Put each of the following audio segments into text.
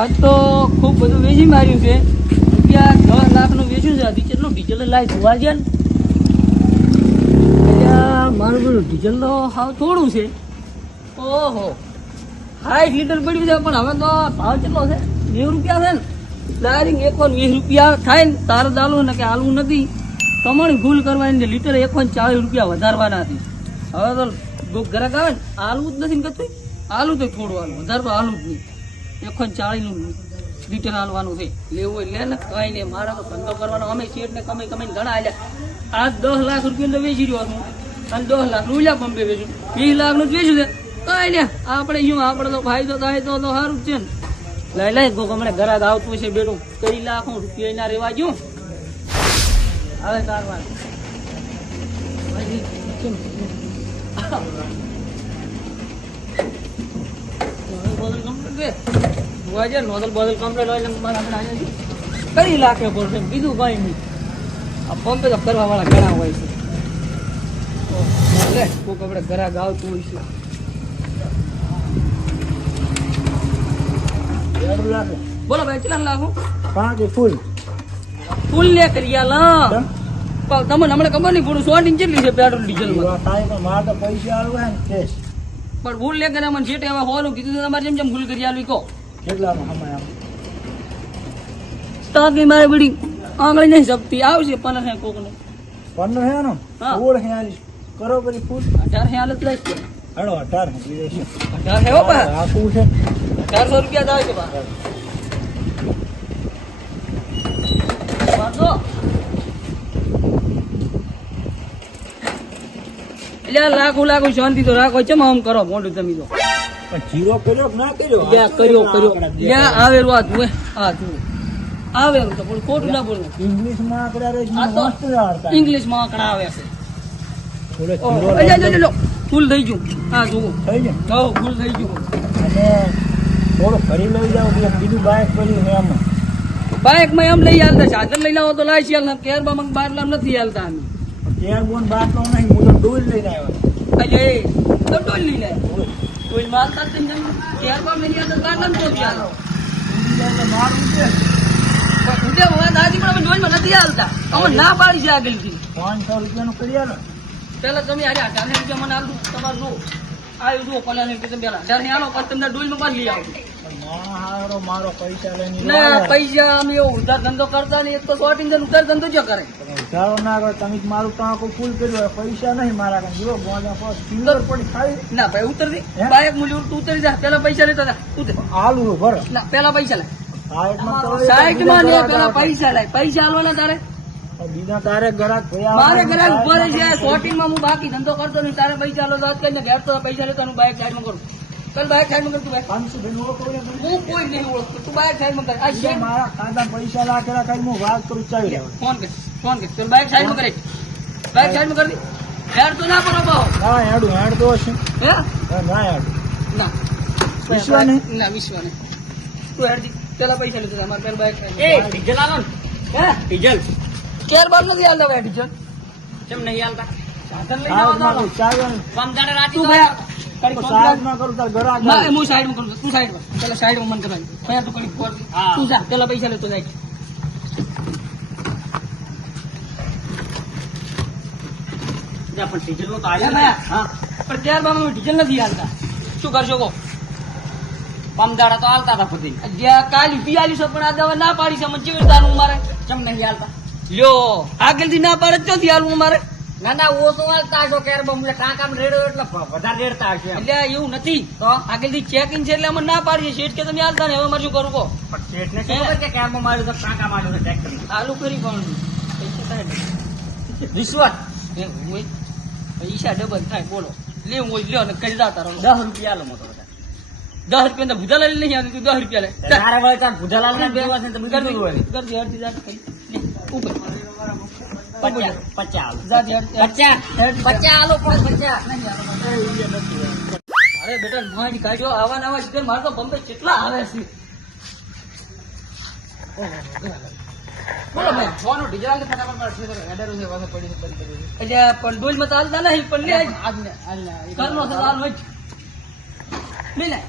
આજ તો ખૂબ બધું વેચી માર્યું છે. રૂપિયા 10 લાખનું વેચ્યું છે. હજી કેટલું ડીઝલ લાય જોવા ગયા ને મારું બધું ડીઝલ તો હાવ થોડું છે. ઓહો 60 લીટર પડ્યું છે. પણ હવે તો ભાવ કેટલો છે? 20 રૂપિયા છે ને. ડાયરેક્ટ 120 રૂપિયા થાય ને તારે દાલું ને કે હાલવું નથી. તમારી ભૂલ કરવાની ને લીટર 140 રૂપિયા વધારવાના હતી. હવે તો ગ્રાહક આવે ને હાલવું જ નથી ને કતું હાલું તો થોડું હાલું વધારે તો હાલું જ નહીં. 140 લીટર હાલવાનું છે. લેવું હોય લે ને કઈ નહીં. મારા તો ધંધો કરવાનો અમે શેઠ ને કમાઈ ઘણા હાલ્યા. આજ 10 લાખ રૂપિયા તો વેચી રહ્યો છું અને 10 લાખ રૂપિયા પંપે વેચ્યું 20 લાખનું જ વેચ્યું છે. કઈ ને આપણે શું આપણે તો ફાયદો થાય તો સારું જ છે ને. લઈ હમણાં ઘરાક આવતું છે બેટું 3 લાખ રૂપિયા ના રેવા ગયું હવે કારવાર નોંધલ બોધલ કમ્પ્લેટ હોય 3 લાખ પડશે બીજું કઈ નહીં. આ પંપે તો કરવા વાળા ઘણા હોય છે. લે કોક આપણે ઘરાક આવતું હોય છે. બોલો ભાઈ કેટલા લાખો? 5 ફૂલ લે કરી તમને હમણાં ખબર નહીં પૂરું 100 ની કેટલી છે પેટ્રોલ ડીઝલ મારે તો પૈસા આવે ને કેશ પણ ભૂલ લે કરે મને જેટે હવે હોવાનું કીધું તમારે જેમ જેમ ભૂલ કરી આલું કહો કેટલામાં સમય તાકી મારે બધી આંગળી નહીં શકતી આવશે 15 કોક નું 15 હે નો હા. 16 હે કરો પછી ફૂલ 18 હાલત લઈશ કે હડો 18 વિદેશી 18 હે બા આખું છે 400 રૂપિયા થાય છે બા વાંધો એટલે લાખો શાંતિ તો રાખો છે આમ કરો મોટું તમે તો પણ જીરો કર્યો કે ના કર્યો કર્યો આવે વાત હોય હા જુઓ આવે તો પણ ખોટું ના બોલવું. ઇંગ્લિશ માં આંકડા રે આ તો મસ્ત આવડતા ઇંગ્લિશમાં આંકડા આવે છે. થોડો જીરો ફૂલ થઈ ગયું હા જુઓ થઈ જાય ફૂલ થઈ ગયું. અને થોડું ફરી લઈ જાવ એટલે બીજું બાઇક પડ્યું છે એમાં બાઇકમાં એમ લઈ હાલતા સાધન લઈને આવો તો લાવી ચાલ કેરમાં બાર લામ નથી હાલતા અમે તેર બોન બાટલો નહીં હું તો ડોલ લઈને આવ્યો એટલે એ તો ડોલ લઈને કોઈ માલતા જ નહીં કેરમાં મેરી હાલતા બાર લામ તો ચાલો મારું છે ઉડે વાત આજી પણ અમે ડોલમાં નથી હાલતા અમે ના પાડી છે આગળથી 500 રૂપિયાનું કરી આલો પેલા તમે આજે 18 રૂપિયા મને આલું તમારું જો આવ્યું જુઓ 15 રૂપિયા પેલા 18 આલો પછી તમને ડોલમાં પાછી લઈ આવો મારો પૈસા લઈને ના પૈસા અમે એવો ઉધાર ધંધો કરતા નહીં. એક તો 100 ટીન ઉધાર ધંધો જો કરે ઉધારો ના કરો તમે મારું ટાંકો ફૂલ કર્યું પૈસા નહીં મારા કાંઈ જો ગોળા પર સિંગર પડી ખાઈ ના ભાઈ ઉતરતી બાઇક મૂલ્ય તું ઉતરી જા પેલા પૈસા લેતા જા ઉતર આલુ ભરો ના પેલા પૈસા લે સાઈડ માં ને પેલા પૈસા લે પૈસા આલવાના તારે બીજા તારે ગરાક મારે ઘરે ઉભા રહી છે શોર્ટિંગ માં હું બાકી ધંધો કરતો નહીં તારે પૈસા આલો તો કરીને ઘેર તો પૈસા લેતો બાઇક સાઈડ માં કરું કલ બાઇક સાઈડ માં કરતું ભાઈ હું કોઈ નહીં ઓળખતો તું બાઇક સાઈડ માં કર આ છે મારા ખાતા પૈસા લાખેલા કઈ હું વાત કરું ચાલી ફોન કર પેલા બાઇક સાઈડ માં કરે બાઇક સાઈડ માં કરી ઘેર તો ના કરો પાહો ના હેડ તો હશે હે ના હેડ ના વિશ્વા નહીં ના વિશ્વા નહીં તું હેડ પેલા પૈસા લેતો અમારે પેલા બાઇક એ ડીઝલ આલો ને હે ડીઝલ કેર બાર નથી હાલતા ભાઈ ડીઝલ કેમ નહીં હાલતા સાધન લઈને આવો તો ચાલ પંપ રાતી તું ભાઈ સાઈડ માં કરું તાર ગરાક ના હું સાઈડ માં કરું તું સાઈડ માં પેલા સાઈડ માં મન કરાવી પહેલા તું કરી તું જા પેલા પૈસા લેતો જાય જા પણ ડીઝલ નો તો આયા હા પણ ત્યાર બાદ ડીઝલ નથી હાલતા શું કરશો કો પમદાડા તો હાલતા હતા પછી જ્યાં કાલી 42 પણ આ દવા ના પાડી છે મને ચીવડતાનું મારે કેમ નહીં હાલતા લ્યો આગળથી ના પાડે ક્યાંથી હાલવું મારે ના ના ઓછો હાલતા હશો કેર બમલે ટાંકા રેડો એટલે વધારે રેડતા હશે એટલે એવું નથી તો આગળથી ચેકિંગ છે એટલે અમે ના પાડીએ શેઠ કે તમે હાલતા ને હવે મારે શું કરવું કહો પણ શેઠ ને ખબર કે કેરમાં માર્યું તો ટાંકા માર્યું તો ચેક કરી આલુ કરી પણ રિશ્વત પૈસા ડબલ થાય બોલો લેવું હોય લ્યો ને કરી જાતા રહો 10 રૂપિયા આલો મોટો 10 રૂપિયા ભૂજાલાલ નહીં આવતી 10 રૂપિયા લે તારે વળે તાર ભૂજાલાલ ને બેવા છે તમે કરી દો કરજે હરતી જાત કરી ઉપર 50 આલો પણ 50 અરે બેટા મારી કાઢ્યો આવા નવા છે મારે તો બોમ્બે કેટલા આવે છે બોલો ભાઈ ફોન ડીઝલ ને ફટાફટ માર છે હેડર છે વાગે પડી છે એટલે પણ ડોલ માં ચાલતા નહીં પણ લે આજને કરનો છે લાલ હોય લે લે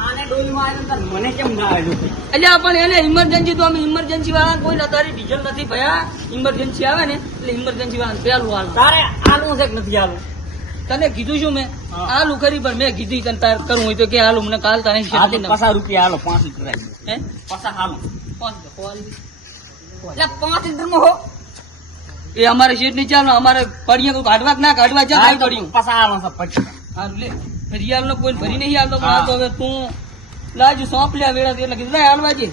આને ડોલમાં આવ્યો તો મને કેમ ના આવ્યું? એટલે પણ એને ઇમરજન્સી તો અમે ઇમરજન્સી વાળા કોઈ તારી ડીઝલ નથી ભયા. ઇમરજન્સી આવે ને એટલે ઇમરજન્સી વાળા પેલું હાલ તારે આલું છે કે નથી આલું? તને કીધું છું મેં હા. આલુ ખરી પણ મેં કીધું તને તાર કરવું હોય તો કે આલુ મને કાલ તારે આ તો 50 રૂપિયા હાલો 5 લીટર આવી હે 50 હાલો. 5 લીટરમાં હો એ અમારે શેઠ નહીં ચાલો અમારે પડીએ કોઈ કાઢવા કે ના કાઢવા ચાલ પડ્યું 50 હાલો છે પછી. હારું લે રિયાલ નો કોઈ ભરી નહીં આવતો પણ આ તો હવે તું લાજુ સોંપ લે વેળા એટલે કીધું લાય હાલવા જે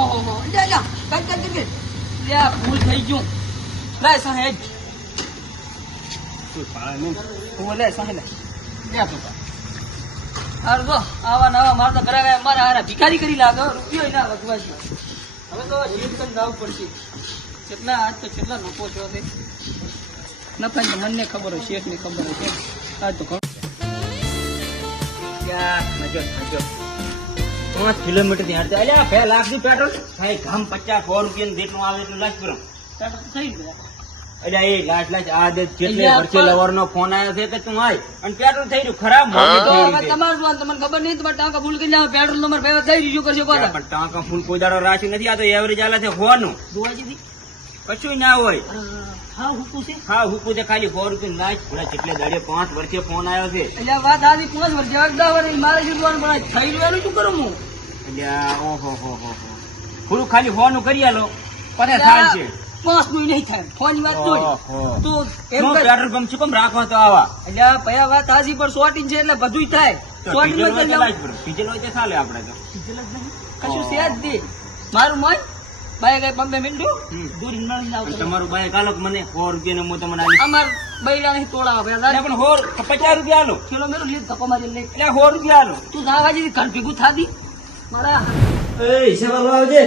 ઓહો જા જા કર લે આ ભૂલ થઈ ગયું લાય સાહેબ કોઈ પાડે નહીં. હું લે સાહેબ લે તું હારું તો આવા નવા માર તો ઘરે મારા હારા ભિખારી કરી લાગે રૂપિયો ના વધવા છે હવે તો શેઠ કન દાવ પડશે કેટલા આજ તો કેટલા લોકો છો તે નફા તો મને ખબર હોય શેઠ ને ખબર હોય આજ તો નજો 5 કિલોમીટર થી હાડતા અલ્યા 2 લાખ નું પેટ્રોલ ભાઈ ગામ 50 રૂપિયા જેટલું આવે એટલું લાખ પૂરો. થઈ ગયું અલ્યા એ લાખ આ દે જેટલે વર્ષે લવર નો ફોન આવ્યો છે કે તું આય અને પેટ્રોલ થઈ રહ્યું ખરાબ મોંઘું તો થઈ હવે રહ્યું છે. તમારું શું તમને ખબર નહીં તમારે ટાંકા ફૂલ કરી જાવ પેટ્રોલ નંબર ભેગા થઈ રહ્યું કરશે કોતા પણ ટાંકા ફૂલ કોઈ દાડો રાશી નથી. આ તો એવરેજ આલે છે હોનું દુવાજી કશું ના હોય. હા હુકુ છે હા હુકુ છે ખાલી 100 રૂપિયા લાખ પૂરા જેટલે દાડે 5 વર્ષે ફોન આવ્યો છે. એટલે આ વાત આજી 5 વર્ષ જવાબદાર વળી મારે જીતવાનું પણ આ થઈ રહ્યું શું કરું હું અલ્યા ઓહો હો હો પૂરું ખાલી હોનું કરી આલો પણ થાય છે. 5 નું નહીં થાય ફોન ની વાત જોઈ ઓહો. તો એમ નો કર પેટ્રોલ પંપ શું કેમ રાખો તો આવા એટલે આ ભયા વાત આજી પર શોર્ટિંગ છે એટલે બધું થાય તો શોર્ટિંગ ડીઝલ માં હોય તો ચાલ લાઈટ ભરો. ડીઝલ હોય તો ચાલે આપણે તો. કશું છે જ નહીં મારું મન બાય કઈ પંપે મીંડું હમ. દૂર નળી અને આવતો તમારું બાઈક આલો કે મને 100 રૂપિયા હું તમને આલી. અમાર બૈરા નહીં તોડાવા ભયા એટલે પણ 50 રૂપિયા આલો કિલો મેરો લીધ ધક્કો મારી લઈ એટલે 100 રૂપિયા આલો. તું દાવાજી ઘર ભેગું થાતી મારા એ હિસાબ આલો આવજે.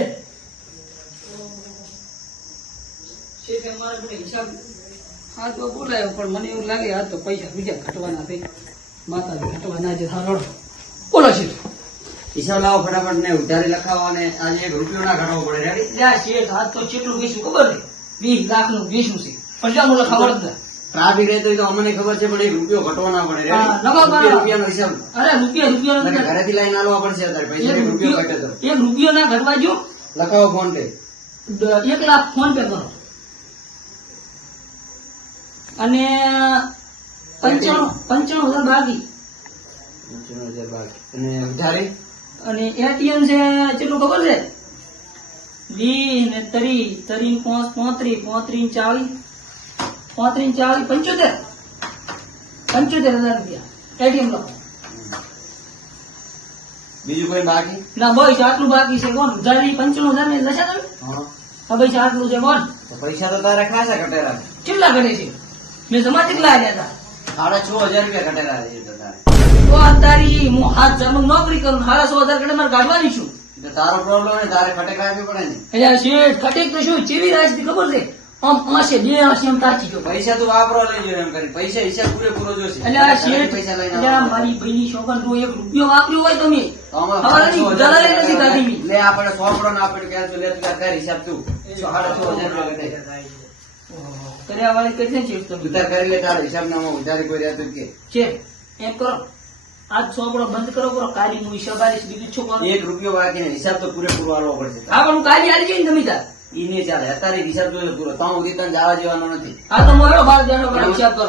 શેઠે મારા જોડે હિસાબ હા તો બોલાયો પણ મને એવું લાગે આ તો પૈસા બીજા ઘટવાના થઈ માતાજી ઘટવાના છે સારો બોલો શેઠ હિસાબ લાવો ફટાફટ ને ઉધારી લખાવો અને આજે 1 રૂપિયો ના ઘટાડવો પડે રેડી. લ્યા શેઠ હાથ તો કેટલું વેચું ખબર ને 20 લાખ નું વેચું છે પણ જ્યાં મને ખબર જ ના ટ્રાફિક રહેતો હોય તો અમને ખબર છે પણ 1 રૂપિયો ઘટવો ના પડે હા, રેડી. લખાવો બારા. રૂપિયાનો હિસાબ અરે રૂપિયા મને નથી. ઘરેથી લઈને આલવા પડશે અત્યારે પૈસા 1 રૂપિયો ઘટે તો એક રૂપિયો ના ઘટવા જો લખાવો ફોન પે 1 લાખ ફોન પે કરો અને 95,000 બાકી 95,000 બાકી અને ઉધારી અને એટીએમ છે કેટલું ખબર છે 20 ને 30 35 40 75,000 રૂપિયા એટીએમ લો બીજું કોઈ બાકી? ના ભાઈ આટલું બાકી છે કોણ ઉધારી 95,000 ને લસા તમે હા હા ભાઈ આટલું છે કોણ તો પૈસા તો તારે ખાસા ઘટેલા છે. કેટલા ઘટે છે મેં જમા કેટલા આવ્યા હતા 6,500 રૂપિયા ઘટેલા છે તો તારે. તો આ તારી હું હાથ જમણ નોકરી કરું 6,500 ઘટે મારે કાઢવાની છું તો તારો પ્રોબ્લેમ ને તારે ઘટે કાઢવી પડે ને. એટલે શેઠ ખટેક તો શું ચેવી રાજથી ખબર છે આમ આશે બે આશે એમ તાચી ગયો પૈસા તું વાપરો લઈ જો એમ કરી પૈસા હિસાબ પૂરેપૂરો જોશે. એટલે આ શેઠ પૈસા લઈને એટલે આ આવવાનો. મારી બહેની છોકરા જો 1 રૂપિયો વાપર્યો હોય તમે તો આમાં ખબર નહીં, 6,500 દલાલી નથી ખાધી મેં. લે આપણે 100 ના આપણે ક્યાં તો લે તું તાર હિસાબ તું 6,500 રૂપિયા ઘટે. કર્યા વાળી કરી છે શેઠ તમે ઉધાર કરી લે તારો હિસાબ નામાં ઉધારી કોઈ રહેતું કે છે એમ કરો આજ સોપડો બંધ કરો કરો કાલી હું હિસાબ આલીશ બીજું શું કરો 1 રૂપિયો બાકી ને હિસાબ તો પૂરેપૂરો આલવો પડશે. હા પણ હું કાલી આલી જઈને તમે તાર ઈ નહીં ચાલે અત્યારે હિસાબ જોઈએ પૂરો તો સુધી તને જવા જેવાનો નથી. હા તો હું આવ્યો બાર જાણો પણ હિસાબ કરો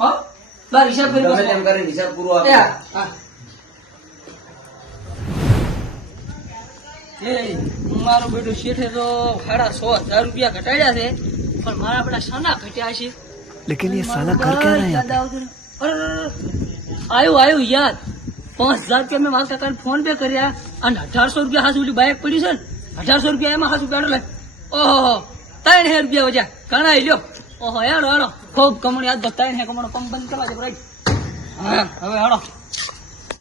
હા બાર હિસાબ કરી ગમે તેમ કરીને હિસાબ પૂરો આપો. હા એ મારું બેટું શેઠે તો 6,500 રૂપિયા ઘટાડ્યા છે પણ મારા બધા શાના ઘટ્યા છે लेकिन ये साला कर क्या रहा है यहाँ पे? આવ્યું યાદ 5,000 રૂપિયા મેં મારા કાકાને ફોન પે કર્યા અને 1,800 રૂપિયા હાસુ ઓલી બાઇક પડી છે ને 1,800 રૂપિયા એમાં હાસુ પેટ્રોલ ઓહો 3,000 રૂપિયા વજા ઘણા લ્યો ઓહો હેડો ખૂબ કમણી આજ તો 3,000 કમણો પંપ બંધ કરવા છે ભાઈ હા હવે હેડો